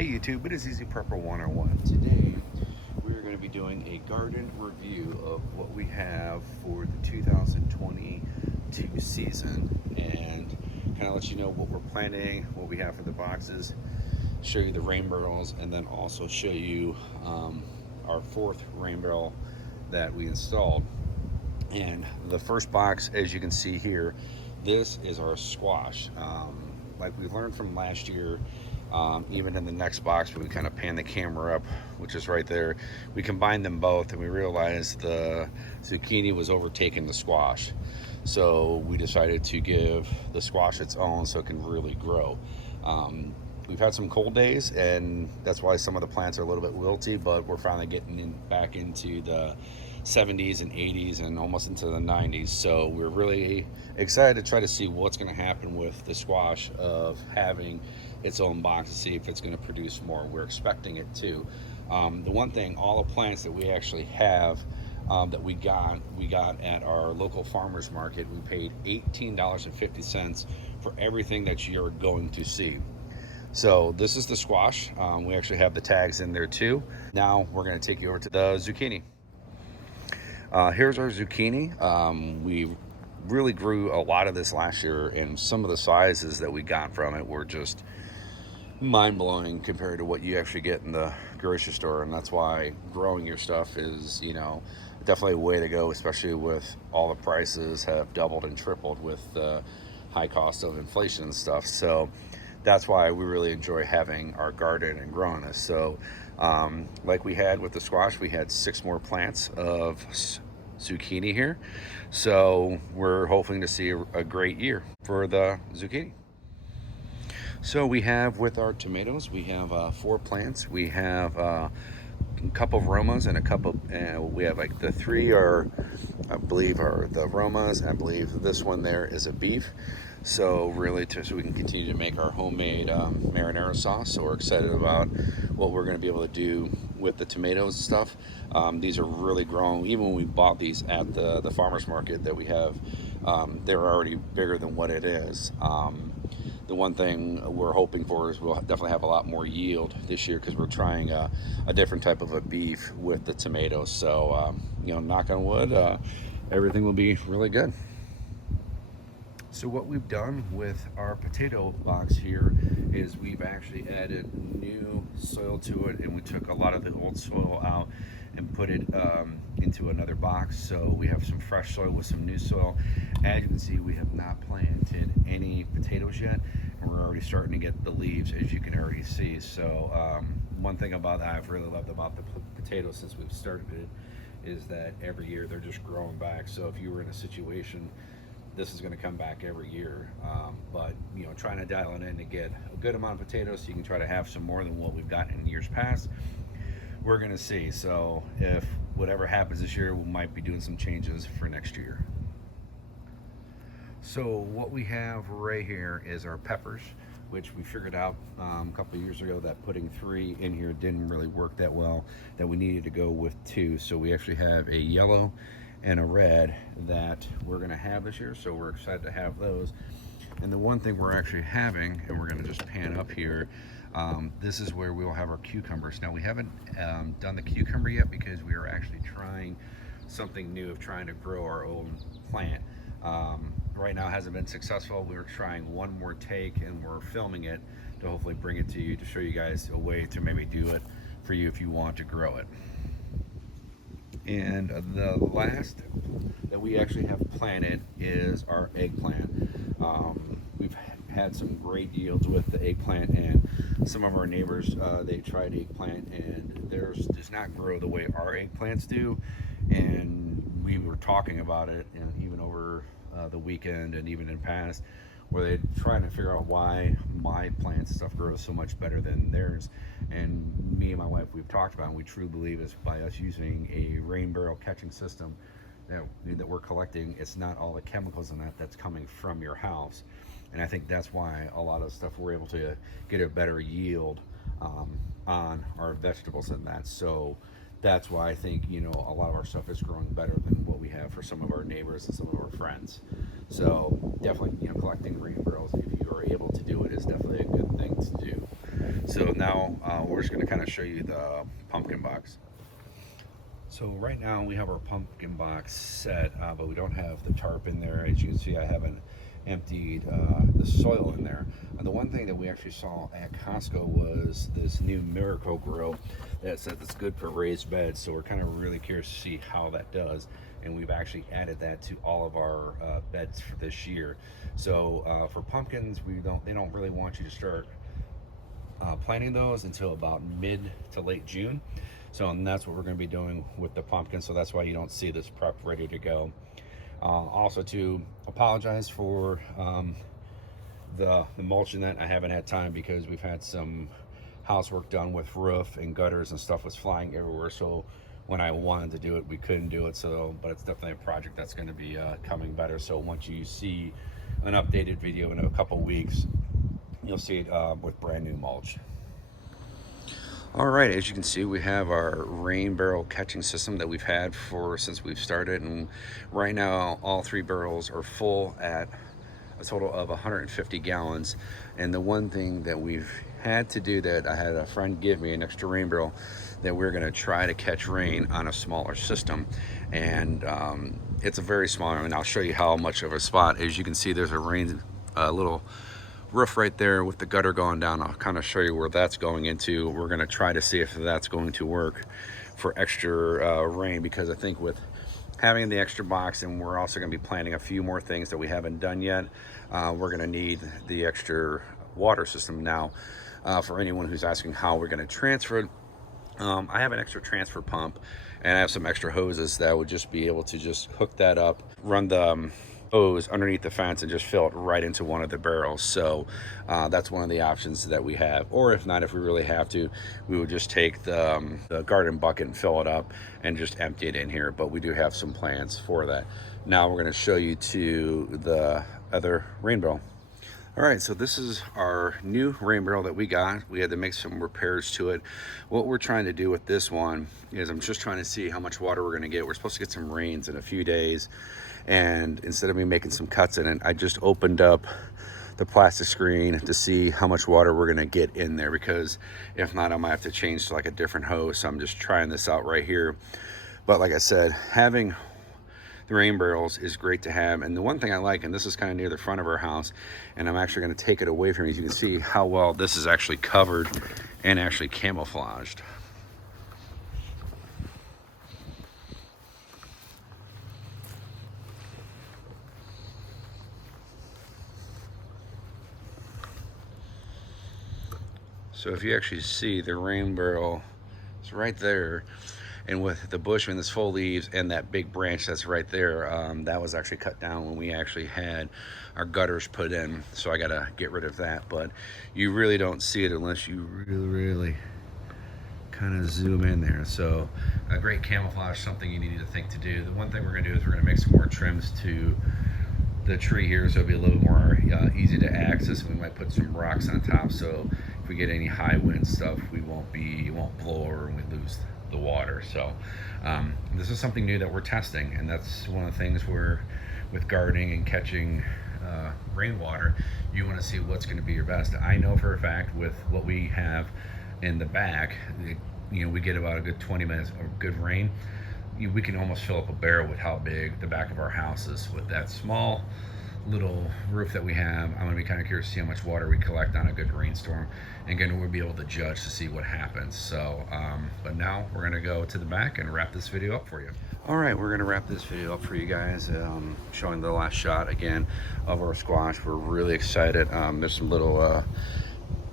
Hey YouTube, it is Easy Prepper 101. Today we're going to be doing a garden review of what we have for the 2022 season and kind of let you know what we're planting, what we have for the boxes, show you the rain barrels, and then also show you our fourth rain barrel that we installed. And the first box, as you can see here, this is our squash. Like we learned from last year, even in the next box when we kind of pan the camera up, which is right there, we combined them both and we realized the zucchini was overtaking the squash. So we decided to give the squash its own so it can really grow. We've had some cold days and that's why some of the plants are a little bit wilty, but we're finally getting back into the 70s and 80s and almost into the 90s. So we're really excited to try to see what's going to happen with the squash of having its own box to see if it's going to produce more. We're expecting it to. The one thing, all the plants that we actually have that we got at our local farmers market. We paid $18.50 for everything that you're going to see. So this is the squash. We actually have the tags in there too. Now we're going to take you over to the zucchini. Here's our zucchini. We really grew a lot of this last year, and some of the sizes that we got from it were just mind-blowing compared to what you actually get in the grocery store. And that's why growing your stuff is, definitely a way to go, especially with all the prices have doubled and tripled with the high cost of inflation and stuff. So that's why we really enjoy having our garden and growing this. So like we had with the squash, we had 6 more plants of zucchini here. So we're hoping to see a great year for the zucchini. So we have with our tomatoes, we have 4 plants. We have a couple of Romas and a couple, we have like the 3 are, I believe, are the Romas. I believe this one there is a beef. So really, so we can continue to make our homemade marinara sauce. So we're excited about what we're going to be able to do with the tomatoes and stuff. These are really growing. Even when we bought these at the farmers market that we have, they're already bigger than what it is. The one thing we're hoping for is we'll definitely have a lot more yield this year because we're trying a different type of a beef with the tomatoes. So, knock on wood, everything will be really good. So what we've done with our potato box here is we've actually added new soil to it, and we took a lot of the old soil out and put it into another box. So we have some fresh soil with some new soil. As you can see, we have not planted any potatoes yet, and we're already starting to get the leaves, as you can already see. So one thing about that I've really loved about the potatoes since we've started it is that every year they're just growing back. So if you were in a situation, this is going to come back every year, but trying to dial it in to get a good amount of potatoes so you can try to have some more than what we've got in years past. We're going to see. So if whatever happens this year, we might be doing some changes for next year. So what we have right here is our peppers, which we figured out a couple of years ago that putting 3 in here didn't really work that well, that we needed to go with 2. So we actually have a yellow and a red that we're going to have this year, so we're excited to have those. And the one thing we're actually having, and we're going to just pan up here, this is where we'll have our cucumbers. Now we haven't done the cucumber yet because we are actually trying something new of trying to grow our own plant. Right now it hasn't been successful. We're trying one more take and we're filming it to hopefully bring it to you to show you guys a way to maybe do it for you if you want to grow it. And the last that we actually have planted is our eggplant. We've had some great yields with the eggplant, and some of our neighbors, they tried eggplant and theirs does not grow the way our eggplants do. And we were talking about it, and even over the weekend and even in the past, where they're trying to figure out why my plant stuff grows so much better than theirs. And me and my wife, we've talked about, and we truly believe it's by us using a rain barrel catching system that we're collecting. It's not all the chemicals in that's coming from your house. And I think that's why a lot of stuff we're able to get a better yield on our vegetables and that. So that's why I think, a lot of our stuff is growing better than what we have for some of our neighbors and some of our friends. So definitely, collecting rain barrels, if you are able to do it, is definitely a good thing to do. So now we're just going to kind of show you the pumpkin box. So right now we have our pumpkin box set, but we don't have the tarp in there. As you can see, I haven't emptied the soil in there. And the one thing that we actually saw at Costco was this new Miracle Grow that says it's good for raised beds. So we're kind of really curious to see how that does. And we've actually added that to all of our beds for this year. So for pumpkins, they don't really want you to start planting those until about mid to late June. So and that's what we're going to be doing with the pumpkin. So that's why you don't see this prep ready to go. Also to apologize for the mulching that I haven't had time because we've had some housework done with roof and gutters and stuff was flying everywhere. So when I wanted to do it, we couldn't do it. So, but it's definitely a project that's going to be coming better. So once you see an updated video in a couple weeks, you'll see it with brand new mulch. All right, as you can see, we have our rain barrel catching system that we've had since we've started, and right now all 3 barrels are full at a total of 150 gallons. And the one thing that we've had to do, that I had a friend give me an extra rain barrel, that we're going to try to catch rain on a smaller system, and it's a very small, and I'll show you how much of a spot. As you can see, there's a little roof right there with the gutter going down. I'll kind of show you where that's going into. We're going to try to see if that's going to work for extra rain, because I think with having the extra box, and we're also going to be planting a few more things that we haven't done yet, we're going to need the extra water system. Now for anyone who's asking how we're going to transfer it, I have an extra transfer pump, and I have some extra hoses that would just be able to just hook that up, run the hose underneath the fence, and just fill it right into one of the barrels. So that's one of the options that we have. Or if not, if we really have to, we would just take the garden bucket and fill it up and just empty it in here. But we do have some plans for that. Now we're going to show you to the other rain barrel. All right, so this is our new rain barrel that we got. We had to make some repairs to it. What we're trying to do with this one is I'm just trying to see how much water we're going to get. We're supposed to get some rains in a few days, and instead of me making some cuts in it, I just opened up the plastic screen to see how much water we're going to get in there, because if not, I might have to change to like a different hose. So I'm just trying this out right here. But like I said, having the rain barrels is great to have. And the one thing I like, and this is kind of near the front of our house, and I'm actually going to take it away from you, as you can see how well this is actually covered and actually camouflaged. So if you actually see, the rain barrel is right there, and with the bush and this full leaves and that big branch that's right there, that was actually cut down when we actually had our gutters put in. So I gotta get rid of that, but you really don't see it unless you really kind of zoom in there. So a great camouflage, something you need to think to do. The one thing we're gonna do is we're gonna make some more trims to the tree here, so it'll be a little more easy to access. We might put some rocks on top, so if we get any high wind stuff, it won't blow over and we lose the water. So this is something new that we're testing, and that's one of the things where with gardening and catching rainwater, you want to see what's going to be your best. I know for a fact with what we have in the back, we get about a good 20 minutes of good rain. We can almost fill up a barrel with how big the back of our house is. With that small little roof that we have, I'm going to be kind of curious to see how much water we collect on a good rainstorm, and again, we'll be able to judge to see what happens. So but now we're going to go to the back and wrap this video up for you. All right, we're going to wrap this video up for you guys, showing the last shot again of our squash. We're really excited. There's some little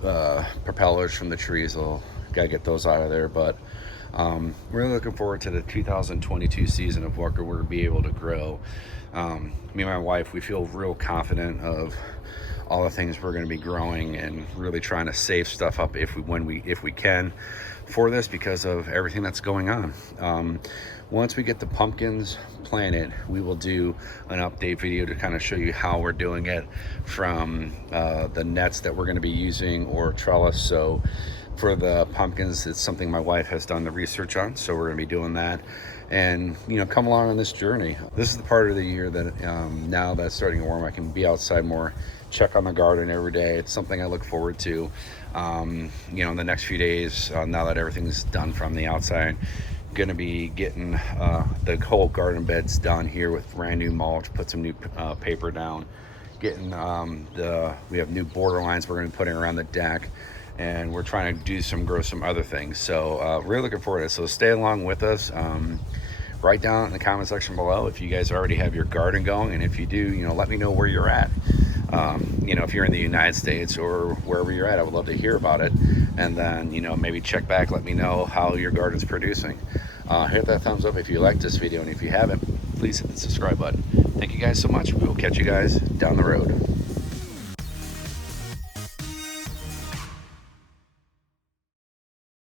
propellers from the trees, so gotta get those out of there, but we're looking forward to the 2022 season of what we're going to be able to grow. Me and my wife, we feel real confident of all the things we're going to be growing, and really trying to save stuff up if we can for this, because of everything that's going on. Once we get the pumpkins planted, we will do an update video to kind of show you how we're doing it, from the nets that we're going to be using, or trellis. So for the pumpkins, it's something my wife has done the research on, so we're going to be doing that. and come along on this journey. This is the part of the year that now that it's starting to warm, I can be outside more, check on the garden every day. It's something I look forward to. In the next few days, now that everything's done from the outside, going to be getting the whole garden beds done here with brand new mulch, put some new paper down, getting we have new border lines we're going to be putting around the deck, and we're trying to grow some other things. So really looking forward to it. So stay along with us. Write down in the comment section below if you guys already have your garden going, and if you do, let me know where you're at. If you're in the United States or wherever you're at, I would love to hear about it. And then, maybe check back, let me know how your garden's producing. Hit that thumbs up if you liked this video, and if you haven't, please hit the subscribe button. Thank you guys so much. We will catch you guys down the road.